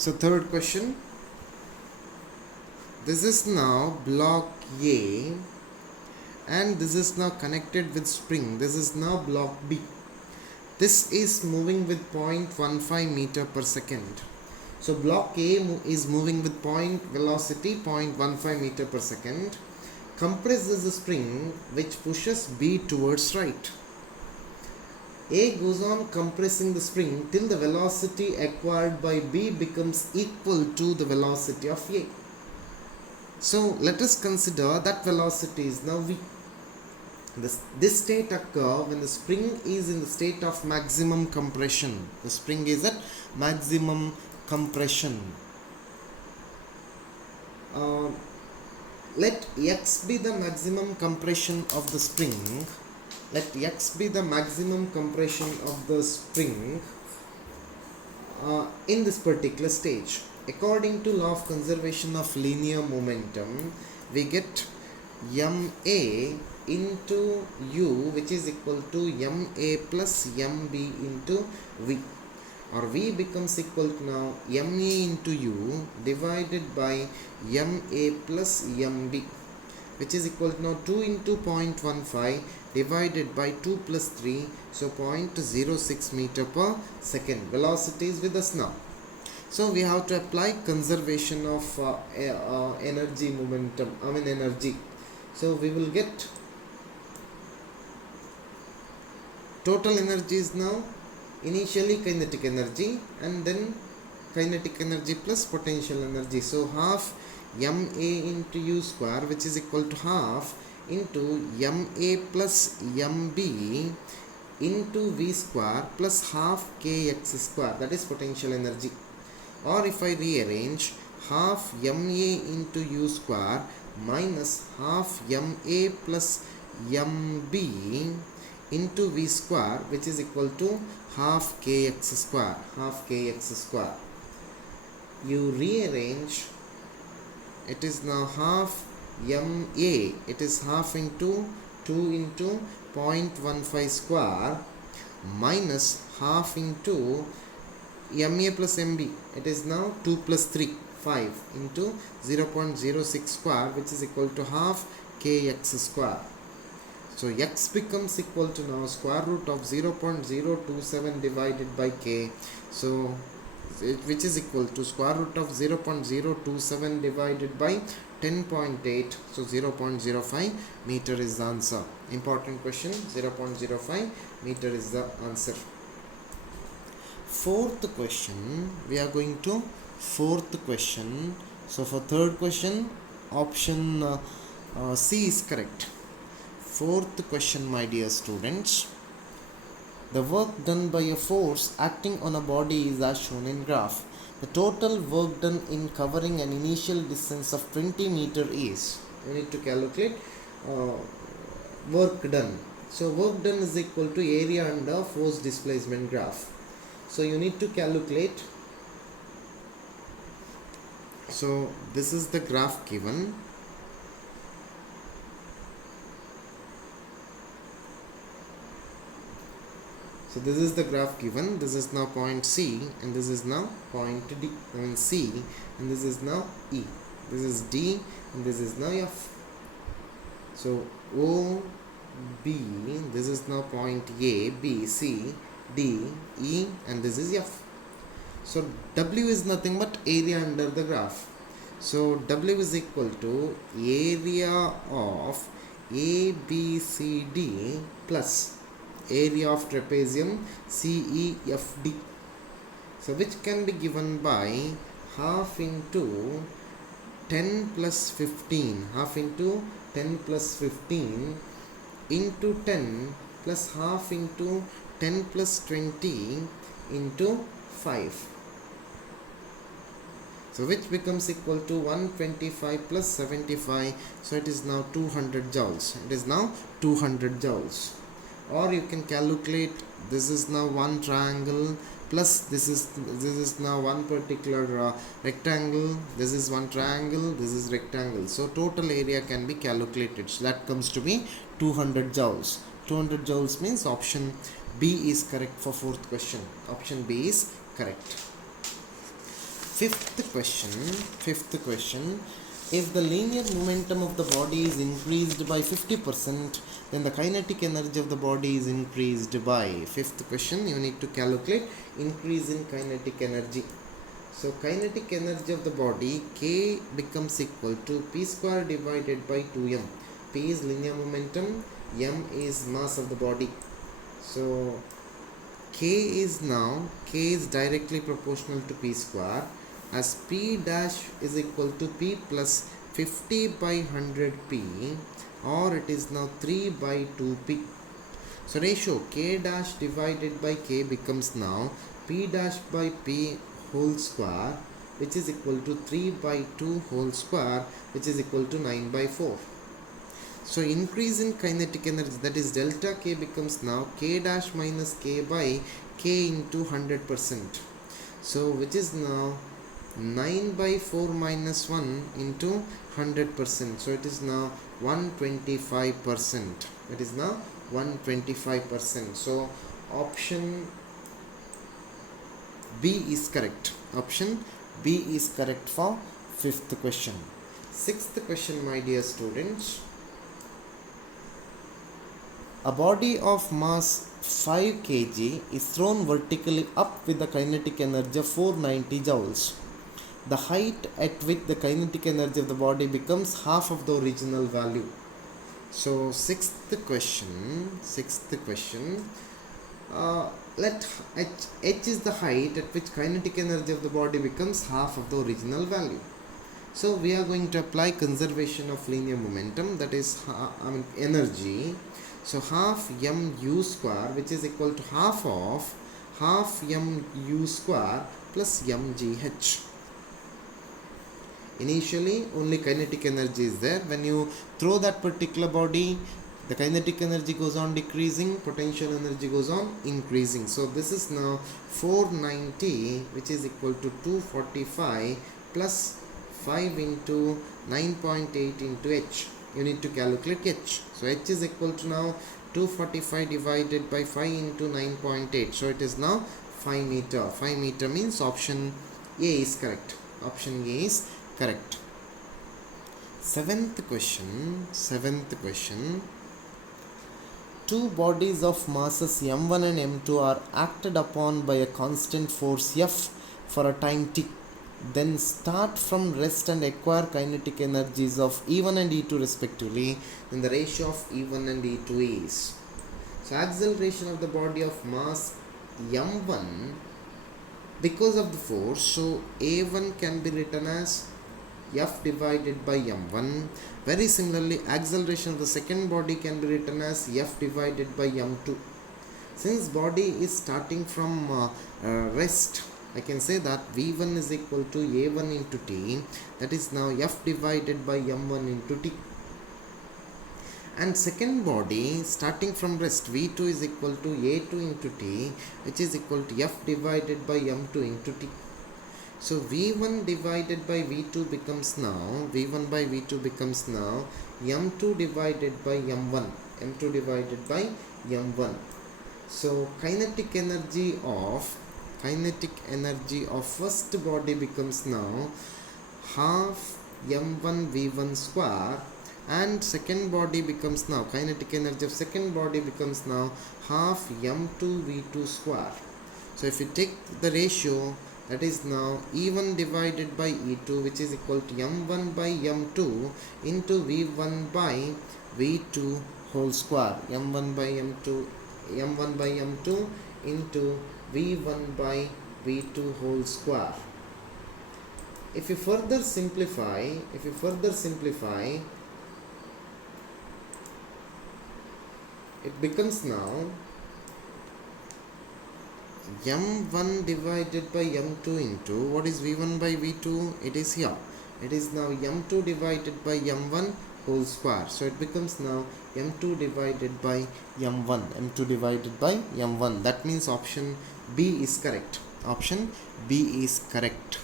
So third question, this is now block A and this is now connected with spring. This is now block B. This is moving with 0.15 meter per second. So block A is moving with velocity 0.15 meter per second. Compresses the spring which pushes B towards right. A goes on compressing the spring till the velocity acquired by B becomes equal to the velocity of A. So let us consider that velocity is now V. This state occurs when the spring is in the state of maximum compression. The spring is at maximum compression. Let X be the maximum compression of the spring. Let X be the maximum compression of the spring in this particular stage. According to law of conservation of linear momentum, we get MA into U, which is equal to MA plus MB into V, or V becomes equal to now MA into U divided by MA plus MB, which is equal to now 2 into 0.15 divided by 2 plus 3, so 0.06 meter per second. Velocity is with us now. So we have to apply conservation of energy. So we will get total energy is now initially kinetic energy and then kinetic energy plus potential energy. So half MA into U square, which is equal to half into MA plus MB into V square plus half KX square, that is potential energy. Or if I rearrange, half MA into U square minus half MA plus MB into V square, which is equal to half KX square. You rearrange, it is now half MA, it is half into 2 into 0.15 square minus half into MA plus MB, it is now 2 plus 3, 5 into 0.06 square, which is equal to half KX square. So X becomes equal to now square root of 0.027 divided by K, so which is equal to square root of 0.027 divided by 10.8, so 0.05 meter is the answer. Important question, 0.05 meter is the answer. Fourth question, we are going to fourth question. So for third question, option C is correct. Fourth question, my dear students, the work done by a force acting on a body is as shown in graph. The total work done in covering an initial distance of 20 meter is, you need to calculate work done. So work done is equal to area under force displacement graph. So you need to calculate. So this is the graph given. So this is the graph given. This is now point C and this is now point D. C and this is now E. This is D and this is now F. So O, B, this is now point A, B, C, D, E, and this is F. So W is nothing but area under the graph. So W is equal to area of ABCD plus area of trapezium CEFD. So which can be given by half into 10 plus 15, half into 10 plus 15 into 10 plus half into 10 plus 20 into 5. So which becomes equal to 125 plus 75. So it is now 200 joules. It is now 200 joules. Or you can calculate, this is now one triangle plus this is now one particular rectangle. This is one triangle, this is rectangle. So total area can be calculated. So that comes to be 200 joules. 200 joules means option B is correct for fourth question. Option B is correct. Fifth question, if the linear momentum of the body is increased by 50%, then the kinetic energy of the body is increased by. Fifth question, you need to calculate increase in kinetic energy. So kinetic energy of the body, K becomes equal to P square divided by 2m. P is linear momentum, m is mass of the body. So K is directly proportional to P square, as P dash is equal to P plus 50 by 100 P, or it is now 3 by 2 P. So ratio K dash divided by K becomes now P dash by P whole square, which is equal to 3 by 2 whole square, which is equal to 9 by 4. So increase in kinetic energy, that is delta K, becomes now K dash minus K by K into 100%. So which is now 9 by 4 minus 1 into 100%. So it is now 125%. It is now 125%. So option B is correct. Option B is correct for fifth question. Sixth question, my dear students. A body of mass 5 kg is thrown vertically up with a kinetic energy of 490 joules. The height at which the kinetic energy of the body becomes half of the original value. So sixth question, let h is the height at which kinetic energy of the body becomes half of the original value. So we are going to apply conservation of linear momentum, that is energy. So half mu square, which is equal to half of half mu square plus mgh. Initially only kinetic energy is there. When you throw that particular body, the kinetic energy goes on decreasing, potential energy goes on increasing. So this is now 490, which is equal to 245 plus 5 into 9.8 into h. You need to calculate h. So h is equal to now 245 divided by 5 into 9.8. So it is now 5 meter. 5 meter means option A is correct. Option A is correct. Seventh question. Two bodies of masses m1 and m2 are acted upon by a constant force F for a time t. Then start from rest and acquire kinetic energies of E1 and E2 respectively. Then the ratio of E1 and E2 is. So acceleration of the body of mass m1 because of the force. So A1 can be written as F divided by m1. Very similarly, acceleration of the second body can be written as F divided by m2. Since body is starting from rest, I can say that V1 is equal to A1 into T, that is now F divided by M1 into T. And second body starting from rest, V2 is equal to A2 into T, which is equal to F divided by M2 into T. So V1 divided by V2 becomes now, V1 by V2 becomes now M2 divided by M1, M2 divided by M1. So kinetic energy of first body becomes now half m1 v1 square, and second body becomes now, kinetic energy of second body becomes now half m2 v2 square. So if you take the ratio, that is now E1 divided by E2, which is equal to m1 by m2 into v1 by v2 whole square, m1 by m2 into v1 by v2 whole square. If you further simplify, it becomes now m1 divided by m2 into, what is v1 by v2? It is here. It is now m2 divided by m1 whole square. So it becomes now m2 divided by m1. That means option B is correct. Option B is correct.